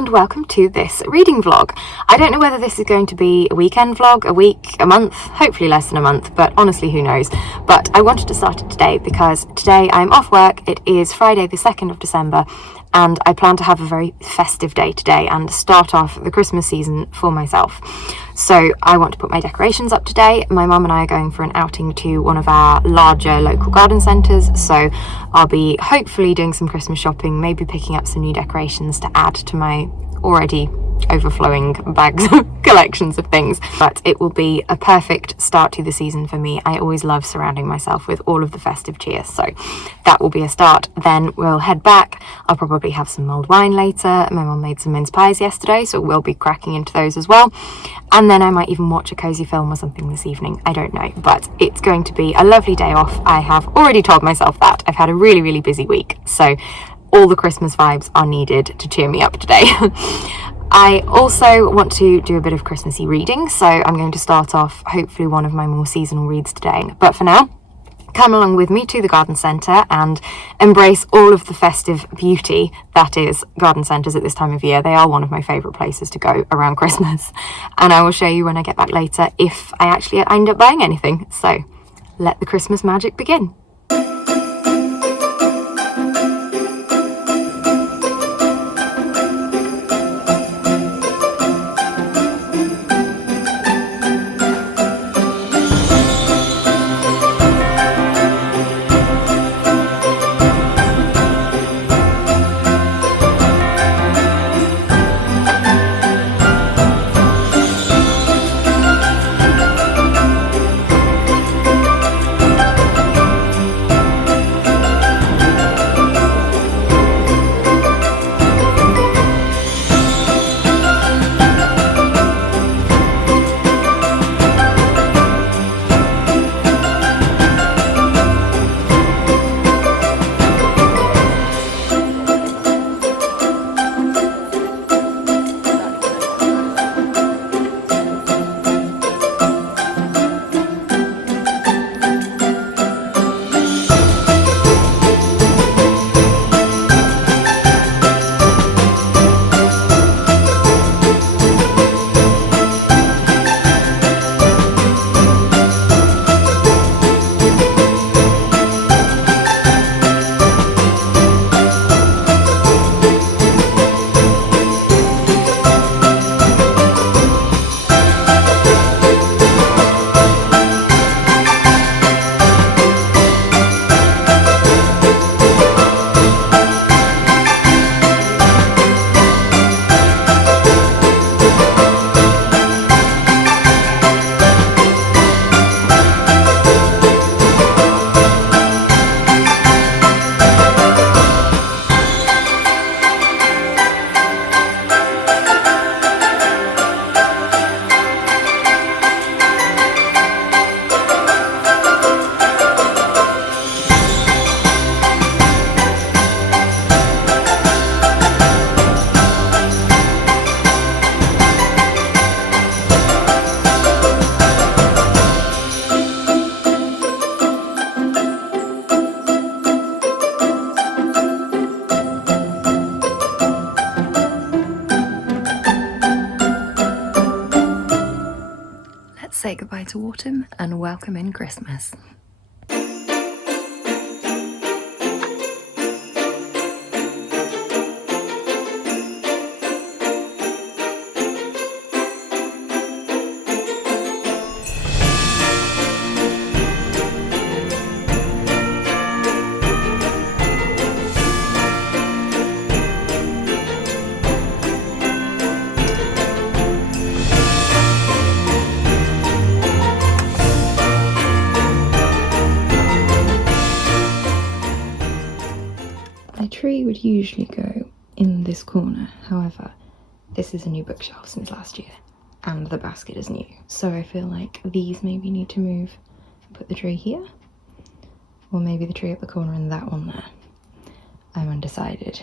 and welcome to this reading vlog. I don't know whether this is going to be a weekend vlog, a week, a month, hopefully less than a month, but honestly who knows. But I wanted to start it today because today I'm off work. It is Friday the 2nd of December and I plan to have a very festive day today and start off the Christmas season for myself. So I want to put my decorations up today. My mum and I are going for an outing to one of our larger local garden centres, so I'll be hopefully doing some Christmas shopping, maybe picking up some new decorations to add to my already overflowing bags collections of things. But it will be a perfect start to the season for me. I always love surrounding myself with all of the festive cheer, so that will be a start. Then we'll head back. I'll probably have some mulled wine later. My mum made some mince pies yesterday, so we'll be cracking into those as well. And then I might even watch a cozy film or something this evening. I don't know, but it's going to be a lovely day off. I have already told myself that. I've had a really busy week, so all the Christmas vibes are needed to cheer me up today. I also want to do a bit of Christmassy reading, so I'm going to start off hopefully one of my more seasonal reads today. But for now, come along with me to the garden centre and embrace all of the festive beauty that is garden centres at this time of year. They are one of my favourite places to go around Christmas, and I will show you when I get back later if I actually end up buying anything. So let the Christmas magic begin. Say goodbye to autumn and welcome in Christmas. Tree would usually go in this corner, however this is a new bookshelf since last year and the basket is new, so I feel like these maybe need to move and put the tree here, or maybe the tree up the corner and that one there. I'm undecided.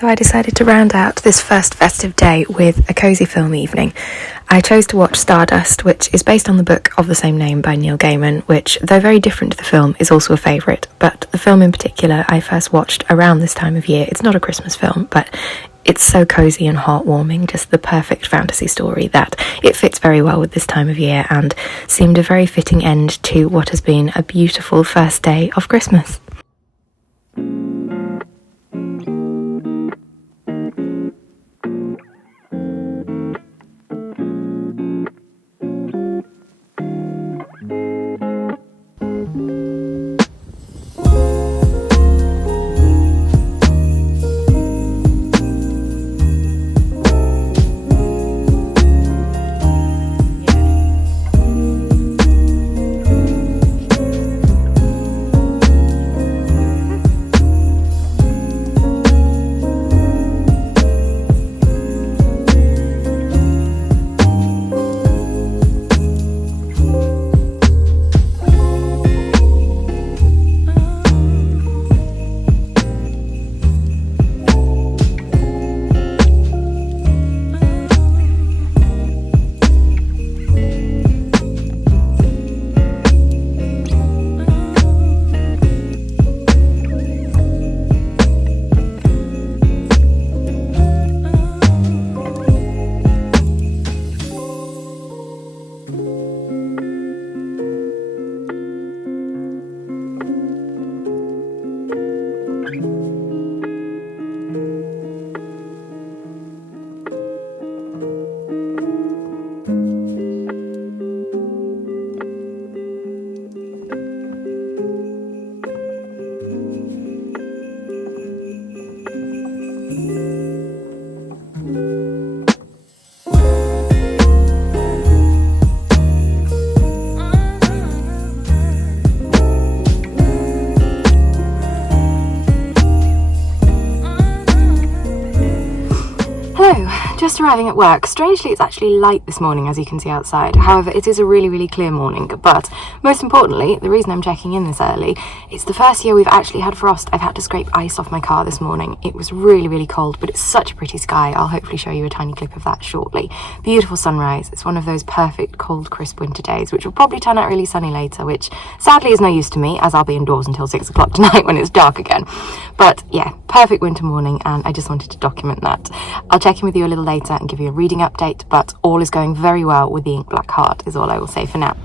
So I decided to round out this first festive day with a cosy film evening. I chose to watch Stardust, which is based on the book of the same name by Neil Gaiman, which, though very different to the film, is also a favourite. But the film in particular I first watched around this time of year. It's not a Christmas film, but it's so cosy and heartwarming, just the perfect fantasy story that it fits very well with this time of year and seemed a very fitting end to what has been a beautiful first day of Christmas. Just arriving at work. Strangely, it's actually light this morning, as you can see outside. However, it is a really clear morning. But most importantly, the reason I'm checking in this early, it's the first year we've actually had frost. I've had to scrape ice off my car this morning. It was really cold, but it's such a pretty sky. I'll hopefully show you a tiny clip of that shortly. Beautiful sunrise. It's one of those perfect cold, crisp winter days, which will probably turn out really sunny later, which sadly is no use to me, as I'll be indoors until 6 o'clock tonight when it's dark again. But yeah, perfect winter morning, and I just wanted to document that. I'll check in with you a little later and give you a reading update, but all is going very well with the Ink Black Heart is all I will say for now.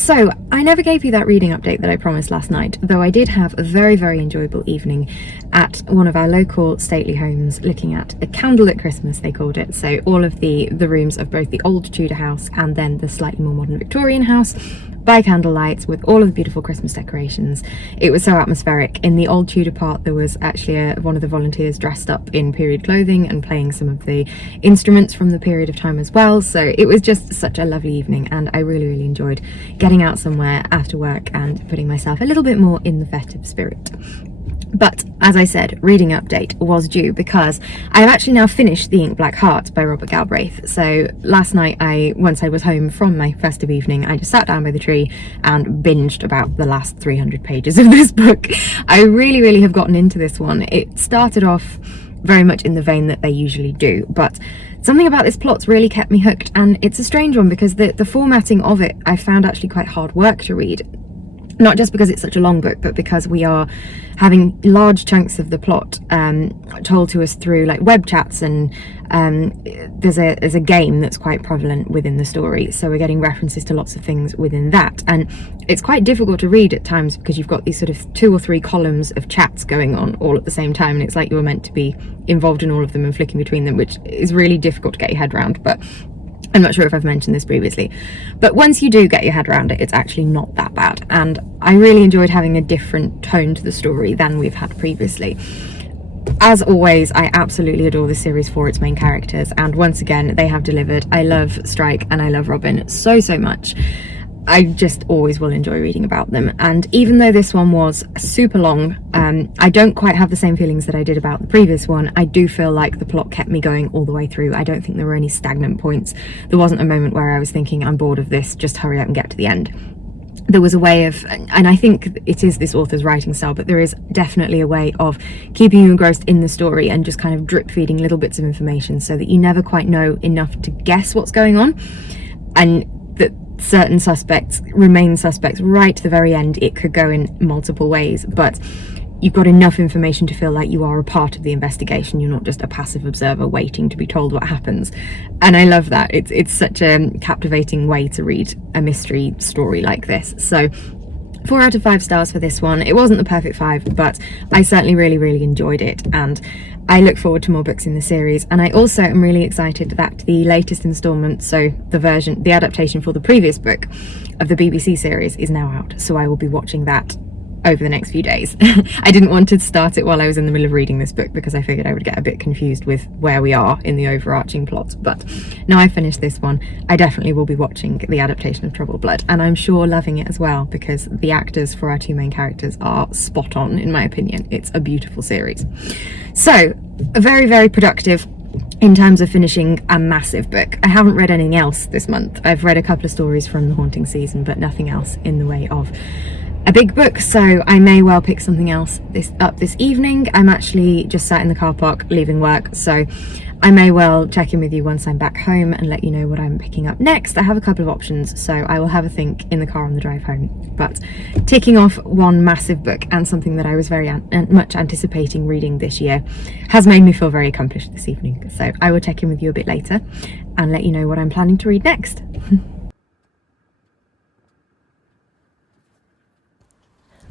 So, I never gave you that reading update that I promised last night, though I did have a very, very enjoyable evening at one of our local stately homes, looking at a candlelit Christmas, they called it. So all of the rooms of both the old Tudor house and then the slightly more modern Victorian house, by candlelight with all of the beautiful Christmas decorations. It was so atmospheric. In the old Tudor part, there was actually one of the volunteers dressed up in period clothing and playing some of the instruments from the period of time as well. So it was just such a lovely evening, and I really, really enjoyed getting out somewhere after work and putting myself a little bit more in the festive spirit. But as I said, reading update was due because I have actually now finished The Ink Black Heart by Robert Galbraith. So last night, once I was home from my festive evening, I just sat down by the tree and binged about the last 300 pages of this book. I really, really have gotten into this one. It started off very much in the vein that they usually do, but something about this plot's really kept me hooked, and it's a strange one because the formatting of it I found actually quite hard work to read. Not just because it's such a long book, but because we are having large chunks of the plot told to us through like web chats, and there's a game that's quite prevalent within the story, so we're getting references to lots of things within that, and it's quite difficult to read at times because you've got these sort of 2 or 3 columns of chats going on all at the same time, and it's like you were meant to be involved in all of them and flicking between them, which is really difficult to get your head around. But I'm not sure if I've mentioned this previously, but once you do get your head around it, it's actually not that bad, and I really enjoyed having a different tone to the story than we've had previously. As always, I absolutely adore this series for its main characters, and once again they have delivered. I love Strike and I love Robin so much. I just always will enjoy reading about them, and even though this one was super long, I don't quite have the same feelings that I did about the previous one. I do feel like the plot kept me going all the way through. I don't think there were any stagnant points. There wasn't a moment where I was thinking, I'm bored of this, just hurry up and get to the end. There was a way of, and I think it is this author's writing style, but there is definitely a way of keeping you engrossed in the story and just kind of drip feeding little bits of information so that you never quite know enough to guess what's going on, and that certain suspects remain suspects right to the very end. It could go in multiple ways, but you've got enough information to feel like you are a part of the investigation. You're not just a passive observer waiting to be told what happens, and I love that. It's such a captivating way to read a mystery story like this. So 4 out of 5 stars for this one. It wasn't the perfect 5, but I certainly really enjoyed it, and I look forward to more books in the series. And I also am really excited that the latest instalment, so the adaptation for the previous book of the BBC series, is now out, so I will be watching that over the next few days. I didn't want to start it while I was in the middle of reading this book because I figured I would get a bit confused with where we are in the overarching plot, but now I've finished this one, I definitely will be watching the adaptation of Troubled Blood, and I'm sure loving it as well because the actors for our 2 main characters are spot on in my opinion. It's a beautiful series. So very productive in terms of finishing a massive book. I haven't read anything else this month. I've read a couple of stories from the Haunting season, but nothing else in the way of a big book, so I may well pick something else up this evening. I'm actually just sat in the car park leaving work, so I may well check in with you once I'm back home and let you know what I'm picking up next. I have a couple of options, so I will have a think in the car on the drive home. But ticking off one massive book and something that I was very much anticipating reading this year has made me feel very accomplished this evening. So I will check in with you a bit later and let you know what I'm planning to read next.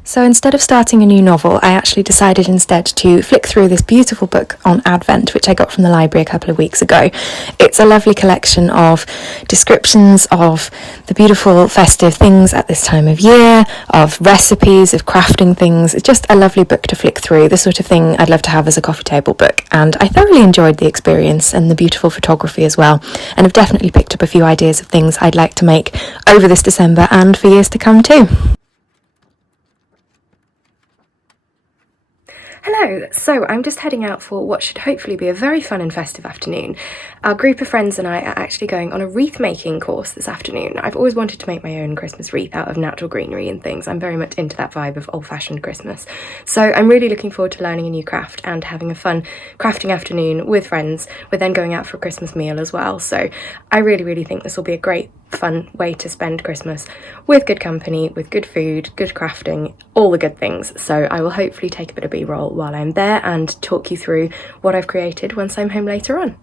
So instead of starting a new novel, I actually decided instead to flick through this beautiful book on Advent, which I got from the library a couple of weeks ago. It's a lovely collection of descriptions of the beautiful festive things at this time of year, of recipes, of crafting things. It's just a lovely book to flick through, the sort of thing I'd love to have as a coffee table book. And I thoroughly enjoyed the experience and the beautiful photography as well, and have definitely picked up a few ideas of things I'd like to make over this December and for years to come too. Hello, so I'm just heading out for what should hopefully be a very fun and festive afternoon. Our group of friends and I are actually going on a wreath making course this afternoon. I've always wanted to make my own Christmas wreath out of natural greenery and things. I'm very much into that vibe of old-fashioned Christmas. So I'm really looking forward to learning a new craft and having a fun crafting afternoon with friends. We're then going out for a Christmas meal as well. So I really think this will be a great fun way to spend Christmas with good company, with good food, good crafting, all the good things. So I will hopefully take a bit of b-roll while I'm there and talk you through what I've created once I'm home later on.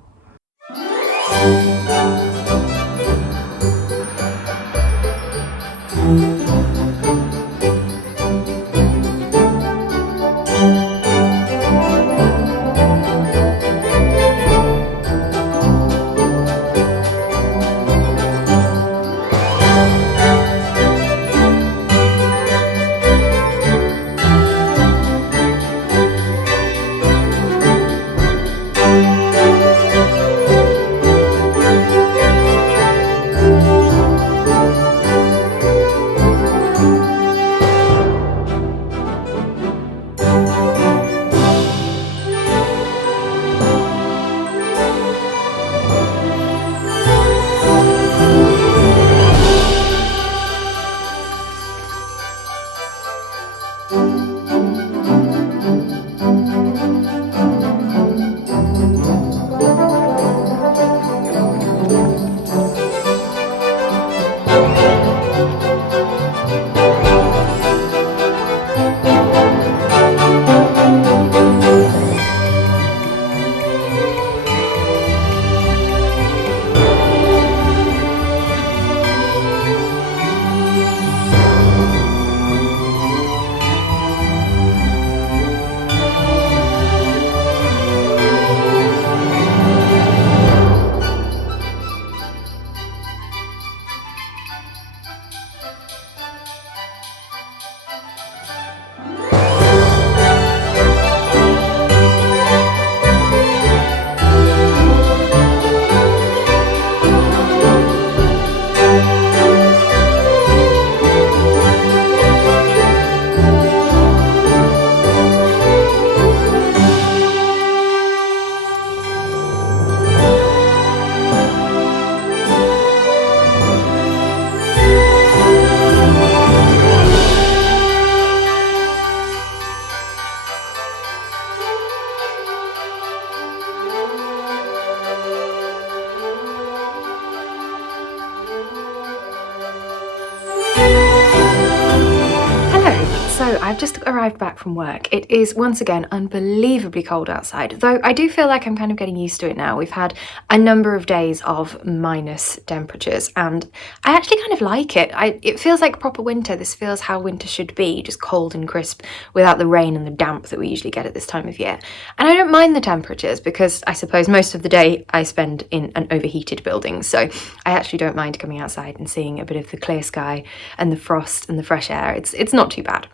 So I've just arrived back from work. It is once again unbelievably cold outside, though I do feel like I'm kind of getting used to it now. We've had a number of days of minus temperatures and I actually kind of like it. It feels like proper winter. This feels how winter should be, just cold and crisp without the rain and the damp that we usually get at this time of year. And I don't mind the temperatures because I suppose most of the day I spend in an overheated building, so I actually don't mind coming outside and seeing a bit of the clear sky and the frost and the fresh air. It's not too bad.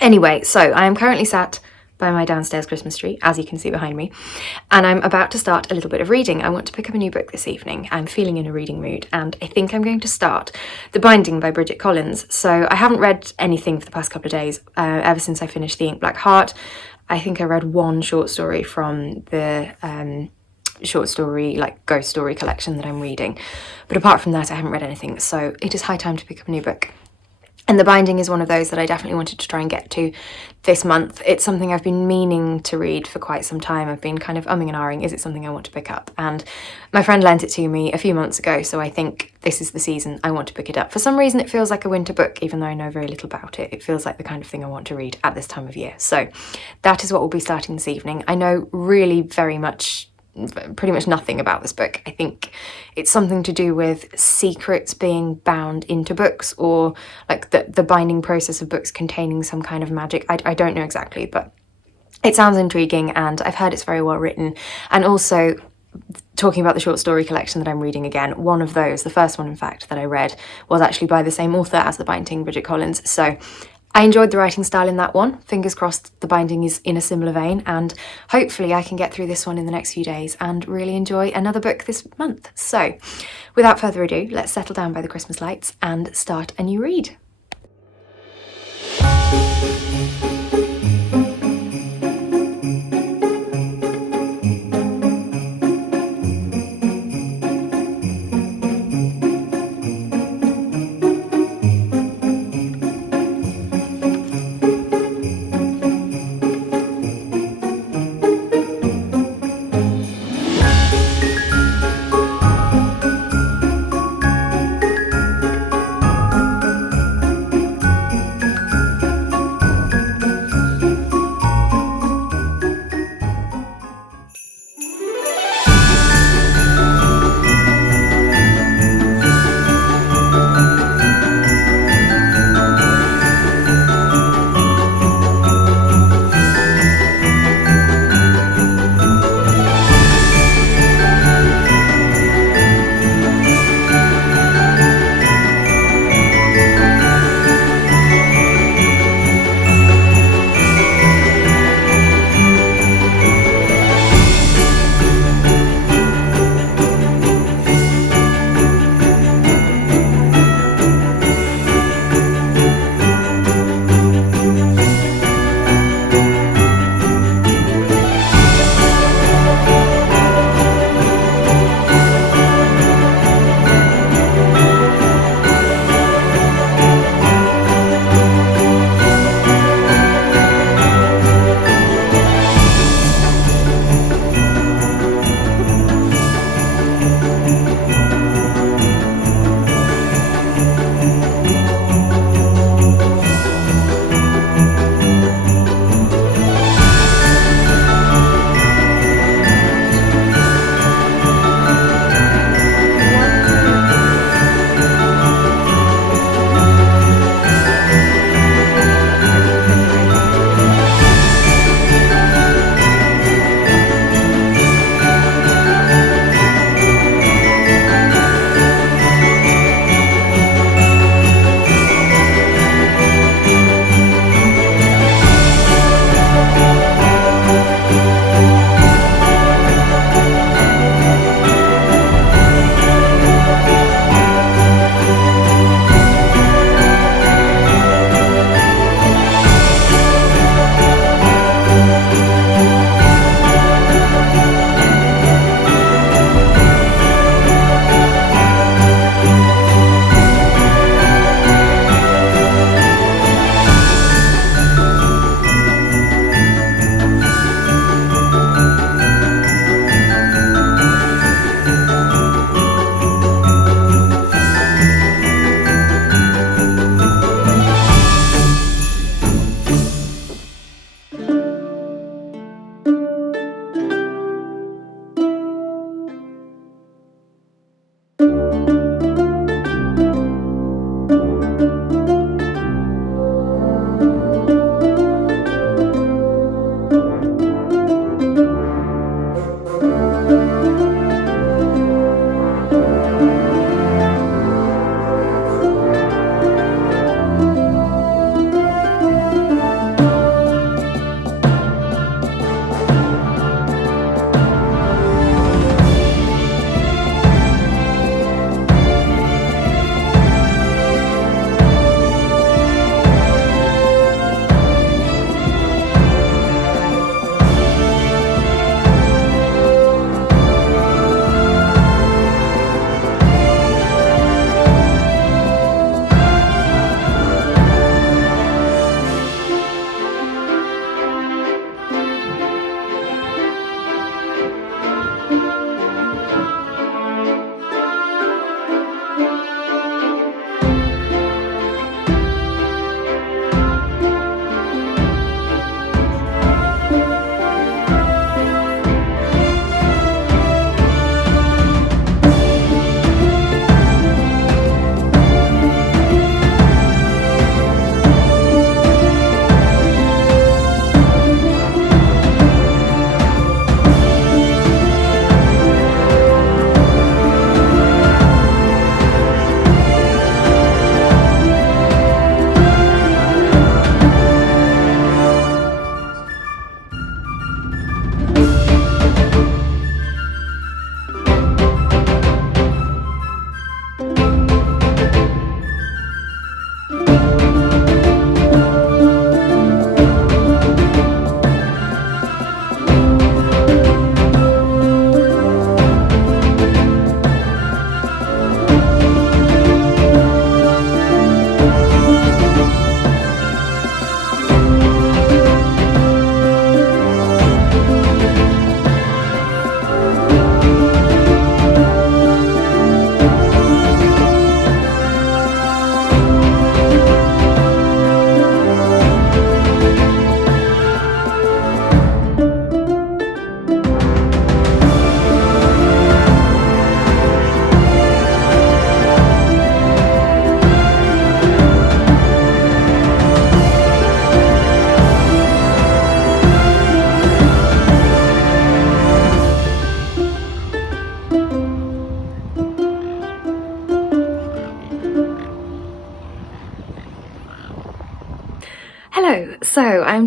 Anyway, so I am currently sat by my downstairs Christmas tree, as you can see behind me, and I'm about to start a little bit of reading. I want to pick up a new book this evening. I'm feeling in a reading mood, and I think I'm going to start The Binding by Bridget Collins. So I haven't read anything for the past couple of days, ever since I finished The Ink Black Heart. I think I read one short story from the short story, like ghost story collection that I'm reading. But apart from that, I haven't read anything, so it is high time to pick up a new book. And The Binding is one of those that I definitely wanted to try and get to this month. It's something I've been meaning to read for quite some time. I've been kind of umming and ahhing, is it something I want to pick up? And my friend lent it to me a few months ago, so I think this is the season I want to pick it up. For some reason it feels like a winter book, even though I know very little about it. It feels like the kind of thing I want to read at this time of year. So that is what we'll be starting this evening. I know really pretty much nothing about this book. I think it's something to do with secrets being bound into books, or like the binding process of books containing some kind of magic. I don't know exactly, but it sounds intriguing and I've heard it's very well written. And also, talking about the short story collection that I'm reading again, one of those, the first one in fact that I read, was actually by the same author as The Binding, Bridget Collins. So I enjoyed the writing style in that one. Fingers crossed The Binding is in a similar vein, and hopefully I can get through this one in the next few days and really enjoy another book this month. So without further ado, let's settle down by the Christmas lights and start a new read.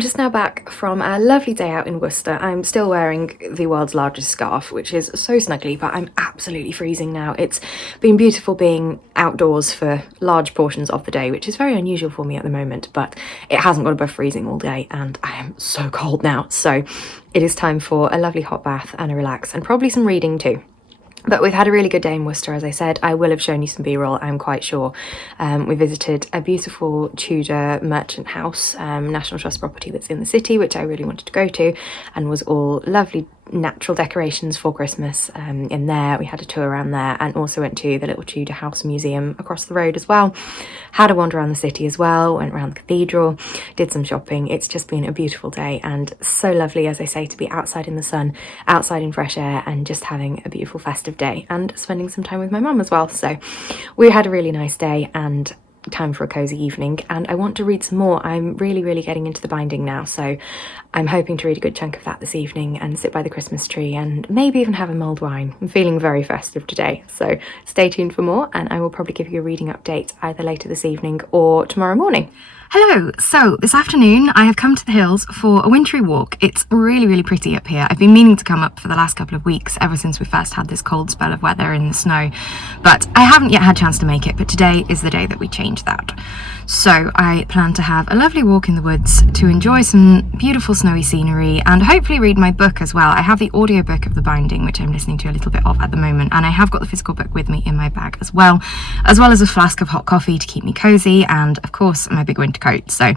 just now back from a lovely day out in Worcester. I'm still wearing the world's largest scarf, which is so snuggly, but I'm absolutely freezing now. It's been beautiful being outdoors for large portions of the day, which is very unusual for me at the moment, but it hasn't got above freezing all day and I am so cold now. So it is time for a lovely hot bath and a relax, and probably some reading too. But we've had a really good day in Worcester, as I said. I will have shown you some B-roll, I'm quite sure. We visited a beautiful Tudor merchant house, National Trust property that's in the city, which I really wanted to go to, and was all lovely natural decorations for Christmas in there. We had a tour around there and also went to the little Tudor House Museum across the road as well. Had a wander around the city as well, went around the cathedral, did some shopping. It's just been a beautiful day and so lovely, as I say, to be outside in the sun, outside in fresh air, and just having a beautiful festive day and spending some time with my mum as well. So we had a really nice day and time for a cozy evening, and I want to read some more. I'm really getting into the binding now, so I'm hoping to read a good chunk of that this evening and sit by the Christmas tree and maybe even have a mulled wine. I'm feeling very festive today, so stay tuned for more, and I will probably give you a reading update either later this evening or tomorrow morning. Hello, so this afternoon I have come to the hills for a wintry walk. It's really pretty up here. I've been meaning to come up for the last couple of weeks, ever since we first had this cold spell of weather in the snow, but I haven't yet had a chance to make it. But today is the day that we change that. So I plan to have a lovely walk in the woods to enjoy some beautiful snowy scenery and hopefully read my book as well. I have the audiobook of the binding, which I'm listening to a little bit of at the moment, and I have got the physical book with me in my bag as well as a flask of hot coffee to keep me cozy, and of course my big winter coat. So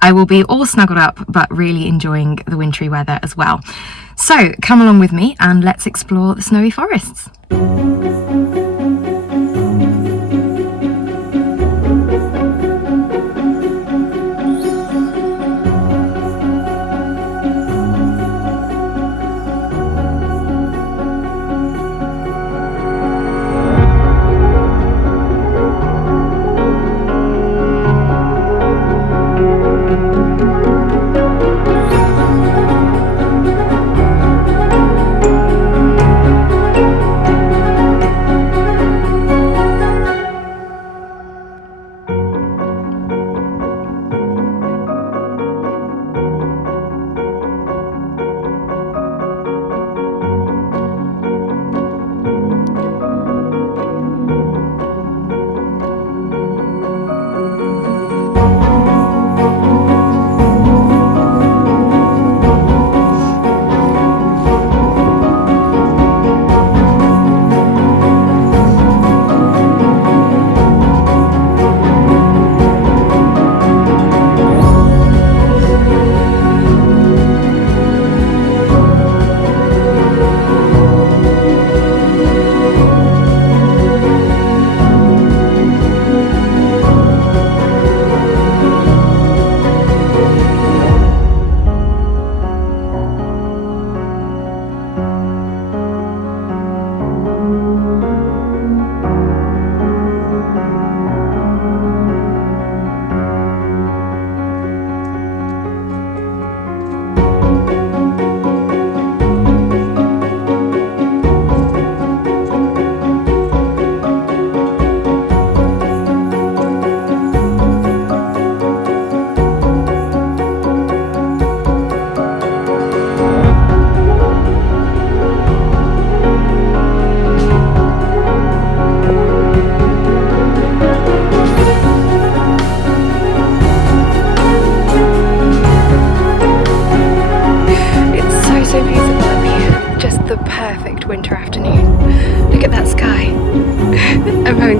I will be all snuggled up but really enjoying the wintry weather as well. So come along with me and let's explore the snowy forests.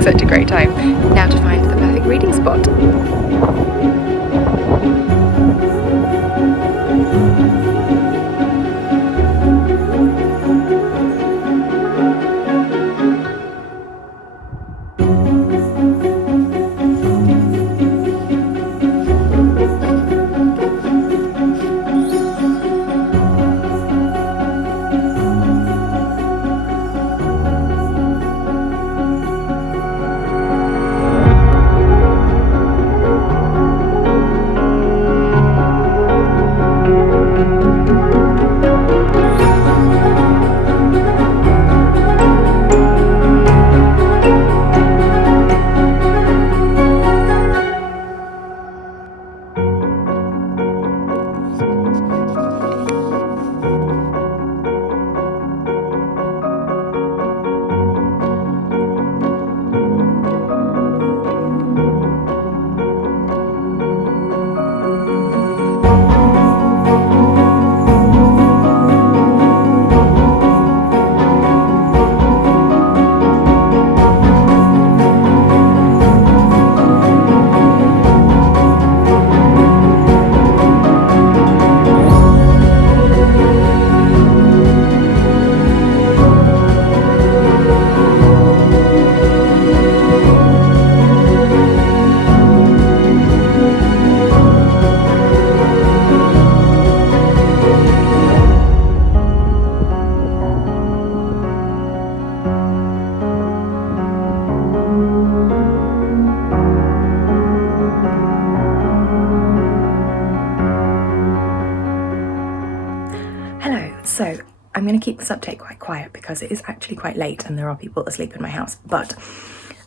Such a great time. Now to find the perfect reading spot. So I'm going to keep this update quite quiet because it is actually quite late and there are people asleep in my house, but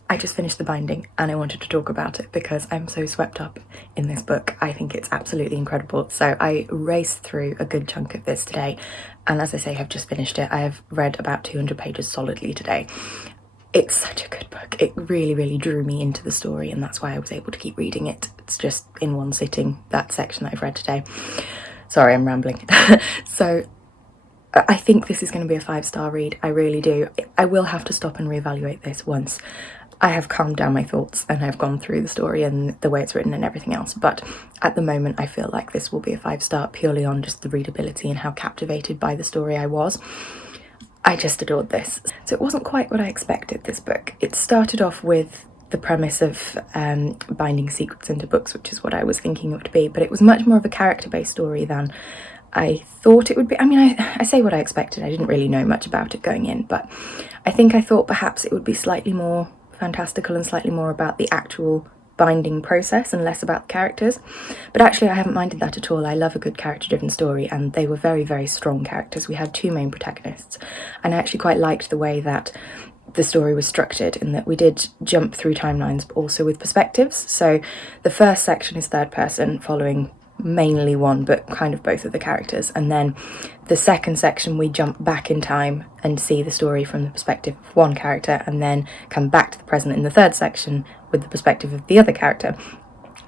I just finished the binding and I wanted to talk about it because I'm so swept up in this book. I think it's absolutely incredible. So I raced through a good chunk of this today, and as I say, I've just finished it. I have read about 200 pages solidly today. It's such a good book. It really, really drew me into the story, and that's why I was able to keep reading it. It's just in one sitting, that section that I've read today. Sorry, I'm rambling. So I think this is going to be a 5-star read. I really do. I will have to stop and reevaluate this once I have calmed down my thoughts and I've gone through the story and the way it's written and everything else. But at the moment, I feel like this will be a 5-star purely on just the readability and how captivated by the story I was. I just adored this. So it wasn't quite what I expected, this book. It started off with the premise of binding secrets into books, which is what I was thinking it would be, but it was much more of a character-based story than I thought it would be. I mean, I say what I expected. I didn't really know much about it going in, but I think I thought perhaps it would be slightly more fantastical and slightly more about the actual binding process and less about the characters. But actually I haven't minded that at all. I love a good character-driven story, and they were very, very strong characters. We had 2 main protagonists, and I actually quite liked the way that the story was structured, in that we did jump through timelines but also with perspectives. So the first section is third person, following mainly one but kind of both of the characters, and then the second section we jump back in time and see the story from the perspective of one character, and then come back to the present in the third section with the perspective of the other character.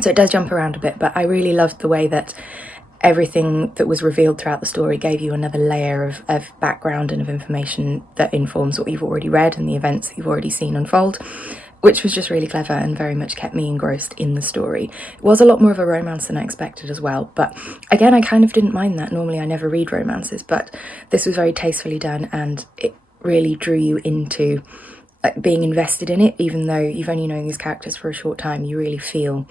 So it does jump around a bit, but I really loved the way that everything that was revealed throughout the story gave you another layer of background and of information that informs what you've already read and the events that you've already seen unfold, which was just really clever and very much kept me engrossed in the story. It was a lot more of a romance than I expected as well, but again, I kind of didn't mind that. Normally I never read romances, but this was very tastefully done, and it really drew you into being invested in it. Even though you've only known these characters for a short time, you really feel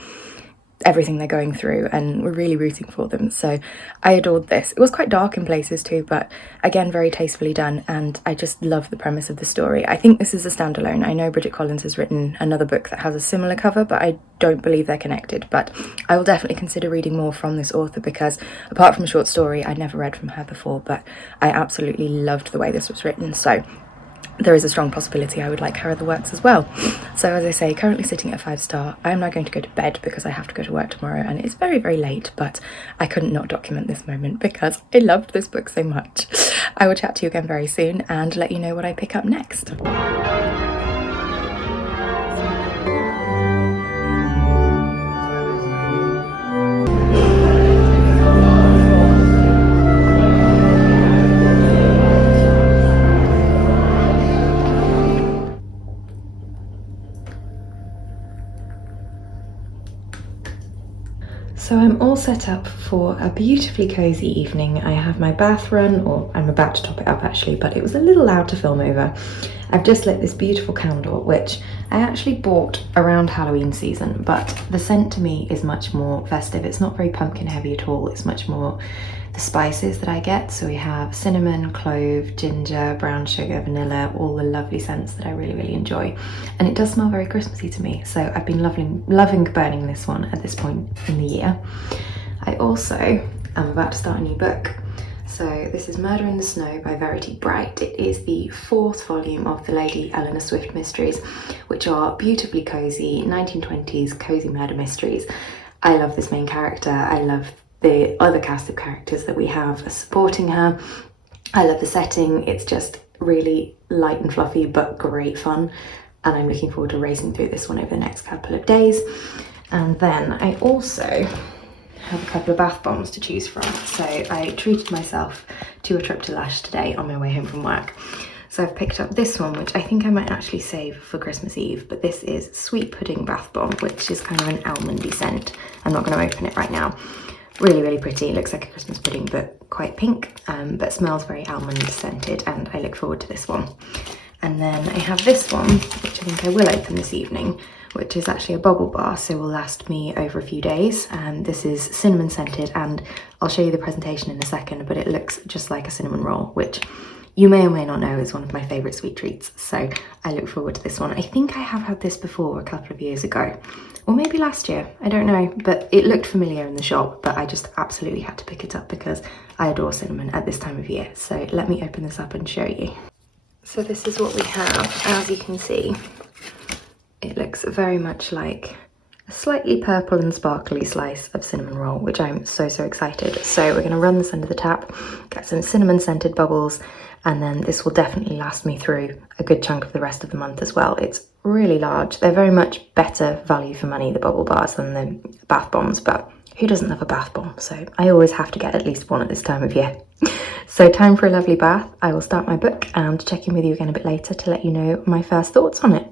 everything they're going through and we're really rooting for them. So I adored this. It was quite dark in places too, but again, very tastefully done, and I just love the premise of the story. I think this is a standalone. I know Bridget Collins has written another book that has a similar cover, but I don't believe they're connected. But I will definitely consider reading more from this author, because apart from a short story, I'd never read from her before, but I absolutely loved the way this was written. So there is a strong possibility I would like her other works as well. So as I say, currently sitting at 5-star. I'm now going to go to bed because I have to go to work tomorrow, and it's very, very late, but I couldn't not document this moment because I loved this book so much. I will chat to you again very soon and let you know what I pick up next. So I'm all set up for a beautifully cosy evening. I have my bath run, or I'm about to top it up actually, but it was a little loud to film over. I've just lit this beautiful candle, which I actually bought around Halloween season, but the scent to me is much more festive. It's not very pumpkin heavy at all. It's much more the spices that I get. So we have cinnamon, clove, ginger, brown sugar, vanilla, all the lovely scents that I really, really enjoy. And it does smell very Christmassy to me. So I've been loving burning this one at this point in the year. I also am about to start a new book. So this is Murder in the Snow by Verity Bright. It is the 4th volume of the Lady Eleanor Swift mysteries, which are beautifully cozy 1920s cozy murder mysteries. I love this main character. I love the other cast of characters that we have supporting her. I love the setting. It's just really light and fluffy but great fun, and I'm looking forward to racing through this one over the next couple of days. And then I also have a couple of bath bombs to choose from. So I treated myself to a trip to Lush today on my way home from work. So I've picked up this one, which I think I might actually save for Christmas Eve, but this is Sweet Pudding Bath Bomb, which is kind of an almondy scent. I'm not going to open it right now. Really, really pretty. It looks like a Christmas pudding, but quite pink, but smells very almond scented, and I look forward to this one. And then I have this one, which I think I will open this evening, which is actually a bubble bar, so will last me over a few days. This is cinnamon scented, and I'll show you the presentation in a second, but it looks just like a cinnamon roll, which you may or may not know is one of my favourite sweet treats, so I look forward to this one. I think I have had this before a couple of years ago, or maybe last year, I don't know, but it looked familiar in the shop, but I just absolutely had to pick it up because I adore cinnamon at this time of year. So let me open this up and show you. So this is what we have. As you can see, it looks very much like a slightly purple and sparkly slice of cinnamon roll, which I'm so excited. So we're going to run this under the tap, get some cinnamon scented bubbles, and then this will definitely last me through a good chunk of the rest of the month as well. It's really large. They're very much better value for money, the bubble bars, than the bath bombs, but who doesn't love a bath bomb? So I always have to get at least one at this time of year. So time for a lovely bath. I will start my book and check in with you again a bit later to let you know my first thoughts on it.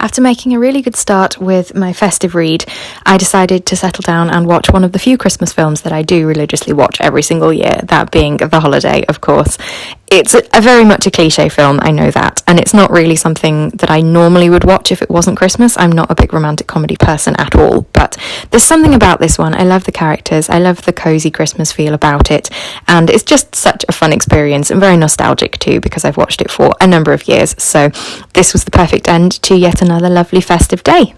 After making a really good start with my festive read, I decided to settle down and watch one of the few Christmas films that I do religiously watch every single year, that being The Holiday, of course. It's a very much a cliche film, I know that, and it's not really something that I normally would watch if it wasn't Christmas. I'm not a big romantic comedy person at all, but there's something about this one. I love the characters, I love the cozy Christmas feel about it, and it's just such a fun experience and very nostalgic too, because I've watched it for a number of years, so this was the perfect end to yet another lovely festive day.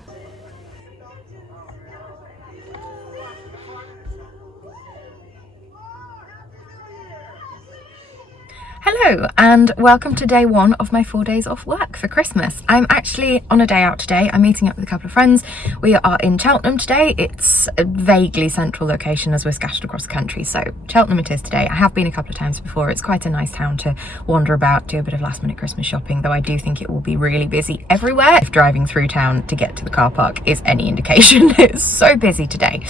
Hello and welcome to day one of my 4 days off work for Christmas. I'm actually on a day out today. I'm meeting up with a couple of friends. We are in Cheltenham today. It's a vaguely central location as we're scattered across the country, so Cheltenham it is today. I have been a couple of times before. It's quite a nice town to wander about, do a bit of last minute Christmas shopping, though I do think it will be really busy everywhere. If driving through town to get to the car park is any indication, it's so busy today.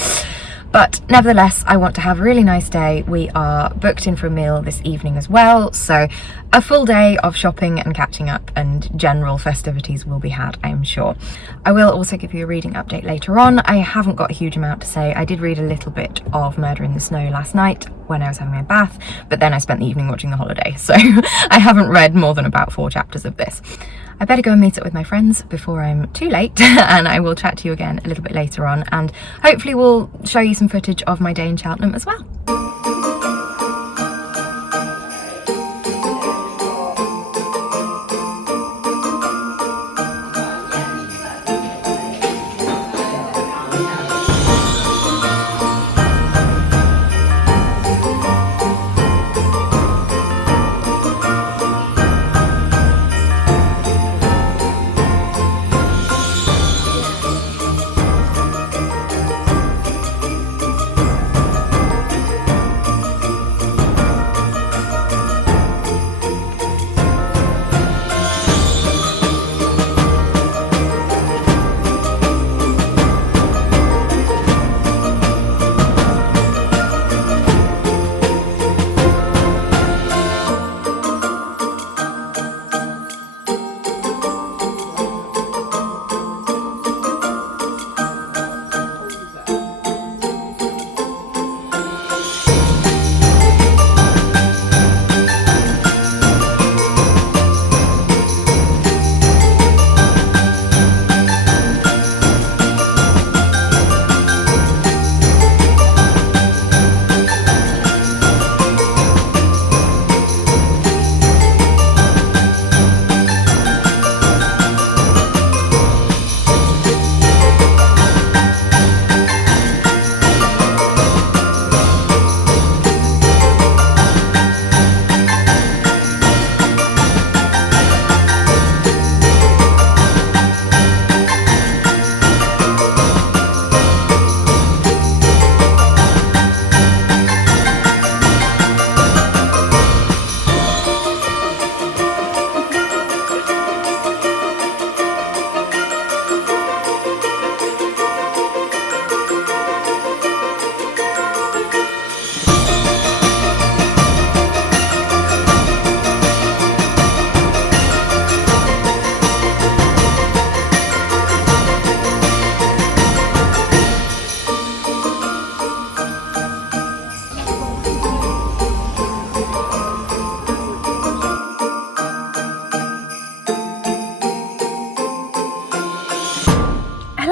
But nevertheless, I want to have a really nice day. We are booked in for a meal this evening as well, so a full day of shopping and catching up and general festivities will be had, I'm sure. I will also give you a reading update later on. I haven't got a huge amount to say. I did read a little bit of Murder in the Snow last night when I was having my bath, but then I spent the evening watching The Holiday, so I haven't read more than about 4 chapters of this. I better go and meet up with my friends before I'm too late, and I will chat to you again a little bit later on, and hopefully we'll show you some footage of my day in Cheltenham as well.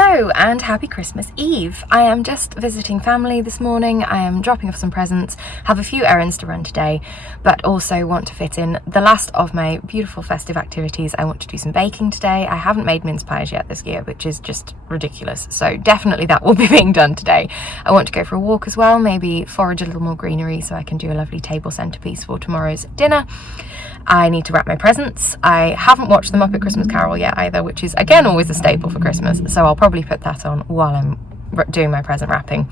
Hello and happy Christmas Eve. I am just visiting family this morning. I am dropping off some presents, have a few errands to run today, but also want to fit in the last of my beautiful festive activities. I want to do some baking today. I haven't made mince pies yet this year, which is just ridiculous. So definitely that will be being done today. I want to go for a walk as well, maybe forage a little more greenery so I can do a lovely table centerpiece for tomorrow's dinner. I need to wrap my presents. I haven't watched the Muppet Christmas Carol yet either, which is again always a staple for Christmas, so I'll probably put that on while I'm doing my present wrapping.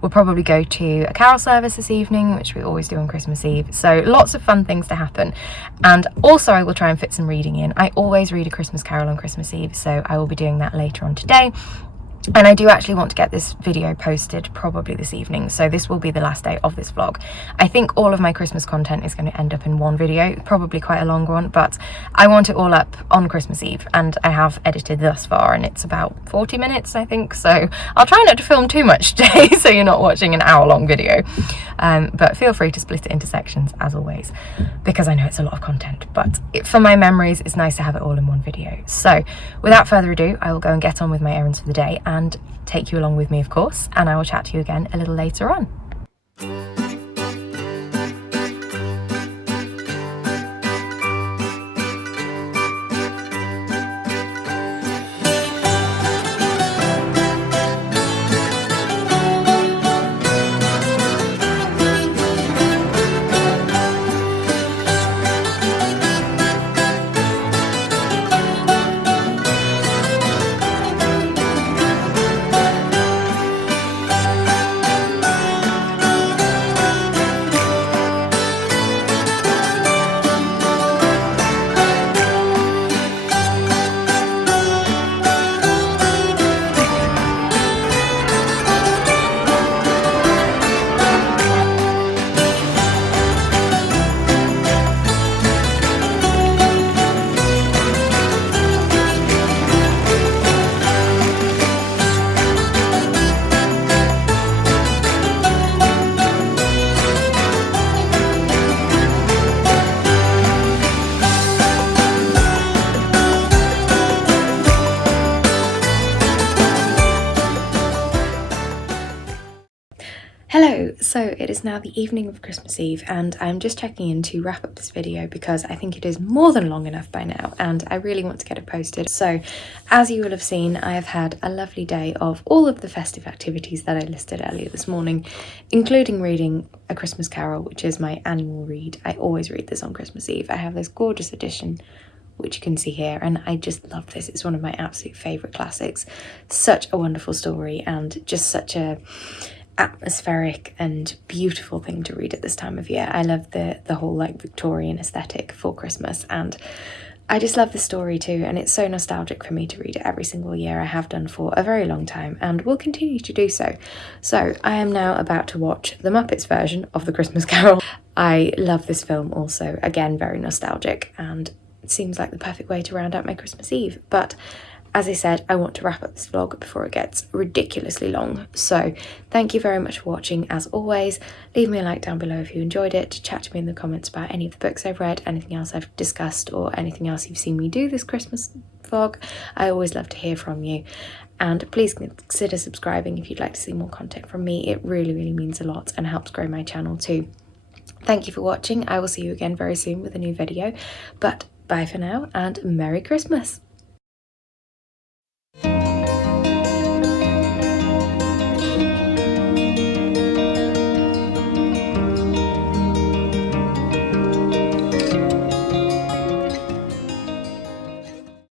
We'll probably go to a carol service this evening, which we always do on Christmas Eve, so lots of fun things to happen. And also I will try and fit some reading in. I always read a Christmas Carol on Christmas Eve, so I will be doing that later on today. And I do actually want to get this video posted probably this evening, so this will be the last day of this vlog. I think all of my Christmas content is going to end up in one video, probably quite a long one, but I want it all up on Christmas Eve, and I have edited thus far and it's about 40 minutes I think, so I'll try not to film too much today so you're not watching an hour-long video, but feel free to split it into sections as always, because I know it's a lot of content, but for my memories it's nice to have it all in one video. So without further ado, I will go and get on with my errands for the day and take you along with me, of course, and I will chat to you again a little later on. Hello, so it is now the evening of Christmas Eve and I'm just checking in to wrap up this video because I think it is more than long enough by now and I really want to get it posted. So as you will have seen, I have had a lovely day of all of the festive activities that I listed earlier this morning, including reading A Christmas Carol, which is my annual read. I always read this on Christmas Eve. I have this gorgeous edition which you can see here, and I just love this. It's one of my absolute favourite classics. Such a wonderful story and just such a atmospheric and beautiful thing to read at this time of year. I love the whole like Victorian aesthetic for Christmas, and I just love the story too, and it's so nostalgic for me to read it every single year. I have done for a very long time and will continue to do so. So I am now about to watch the Muppets version of The Christmas Carol. I love this film also, again very nostalgic, and it seems like the perfect way to round out my Christmas Eve. But as I said, I want to wrap up this vlog before it gets ridiculously long. So thank you very much for watching as always. Leave me a like down below if you enjoyed it. Chat to me in the comments about any of the books I've read, anything else I've discussed, or anything else you've seen me do this Christmas vlog. I always love to hear from you. And please consider subscribing if you'd like to see more content from me. It really, really means a lot and helps grow my channel too. Thank you for watching. I will see you again very soon with a new video. But bye for now and Merry Christmas.